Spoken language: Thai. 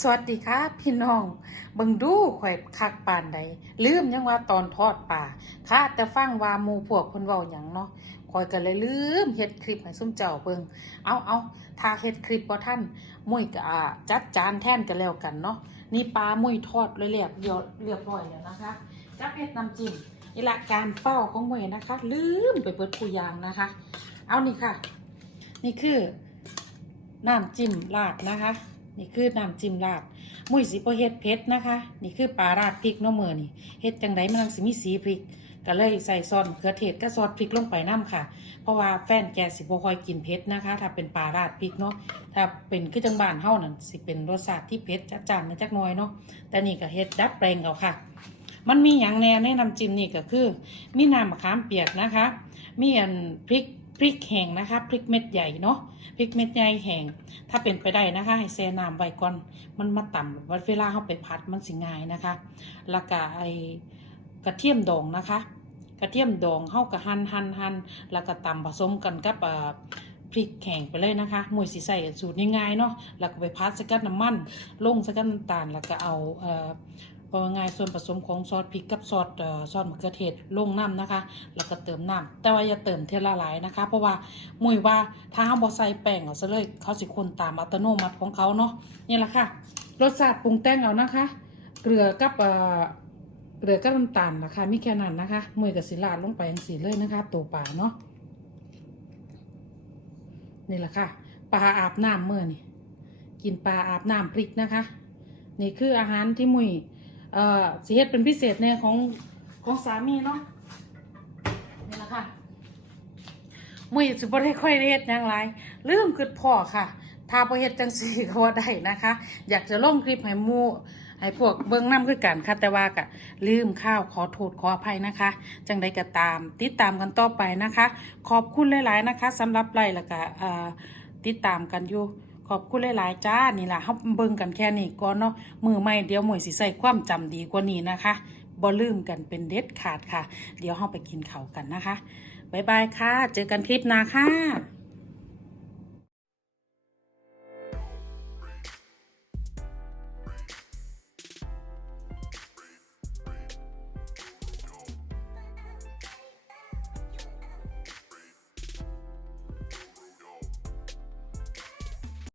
สวัสดีค่ะพี่น้องเบิ่งดูข่อยคักปานใดลืมยังว่าตอนทอดป่าค่ะแต่ฟังว่าหมู่พวกเพิ่นเว้าหยังเนาะข่อยก็เลยลืมเฮ็ดคลิปให้ซุ่มเจ้าเบิ่งเอาเอาถ้าเฮ็ดคลิปบ่ทันมุ้ยก็อ่าจัดจานแท่นกันแล้วกันเนาะนี่ปลามุ้ยทอดเลยเรียบเรียบเรียบร้อยแล้วนะคะจับเฮ็ดน้ำจิ้มนี่ละการเฝ้าของมุ้ยนะคะ ลืมไปเบิดผู้ยางนะคะ เอานี่ค่ะ นี่คือน้ำจิ้มราดนะคะ นี่คือน้ำจิ้มราดมุ้ยสิบ่เฮ็ดเผ็ดนะคะ นี่คือปลาราดพริกน้องมือนี่เฮ็ดจังไดมันจั่งสิมีสีพริกก็เลยใส่ซอสเขือเทศกับซอสพริกลงไปน้ำค่ะ เพราะว่าแฟนแกสิบ่คอยกินเผ็ดนะคะ ถ้าเป็นปลาราดพริกเนาะถ้าเป็นคือจังบ้านเฮานั่นสิเป็นรสชาติที่เผ็ดจัดจ้านนะจักน่อยเนาะแต่นี่ก็เฮ็ดดัดแปลงเอาค่ะ มันมีหยังแน่ในน้ำจิ้มนี่ก็คือ มีน้ำมะขามเปียกนะคะ มีอันพริก พริกแห้งนะคะพริกเม็ดใหญ่เนาะพริกเม็ดใหญ่แห้งถ้าเป็นไปได้นะคะ ให้แช่น้ำไว้ก่อนมันมาต่ำวันเวลาเขาไปพัดมันสิง่ายนะคะแล้วก็ไอกระเทียมดองนะคะ กระเทียมดองเข้ากับหั่นหั่นหั่นแล้วก็ตำผสมกันกับพริกแข็งไปเลยนะคะมวยสีใส่สูตรง่ายๆเนาะแล้วก็ไปพัดสกัดน้ำมันลงสกัดน้ำตาลแล้วก็เอาเอ่อ พอง่ายส่วนผสมของซอสพริกกับซอสเอ่อซอสมะเขือเทศลงน้ำนะคะ แล้วก็เติมน้ำแต่ว่าอย่าเติมเทละหลายนะคะ เพราะว่ามุยว่าถ้าเขาบอใส่แป้งเอาซะเลยเขาสิคนตามอัตโนมัติของเขาเนาะนี่แหละค่ะรสชาติปรุงแต่งเอานะคะ เกลือกับเอ่อเกลือกับน้ำตาลนะคะมีแค่นั้นนะคะมุยกับสิลาดลงไปอย่างสีเลยนะคะตัวปลาเนาะนี่แหละค่ะปลาอาบน้ำเมื่อนี่กินปลาอาบน้ำพริกนะคะ นี่คืออาหารที่มุย เอ่อสิเฮ็ดเป็นพิเศษในของของสามีเนาะนี่แหละค่ะมุ้ยสิบ่ได้ค่อยเฮ็ดหยังหลายลืมคือพ่อค่ะ ถ้าบ่เฮ็ดจังซี่ก็บ่ได้นะคะ อยากจะลงคลิปให้หมู่ให้พวกเบิ่งนํคือกันค่ะแต่ว่าก็ลืมข้าวขอโทษขออภัยนะคะ จังใดก็ตาม ติดตามกันต่อไปนะคะ ขอบคุณหลาย ๆ นะคะสำหรับไลค์แล้วก็ติดตามกันอยู่ ขอบคุณหลายๆจ้านี่ล่ะเฮาเบิ่งกันแค่นี้ก่อนเนาะมือใหม่เดี๋ยวหมวยสิใส่ความจำดีกว่านี้นะคะบ่ลืมกันเป็นเด็ดขาดค่ะ เดี๋ยวเฮาไปกินข้าวกันนะคะบ๊ายบายค่ะ เจอกันคลิปหน้าค่ะ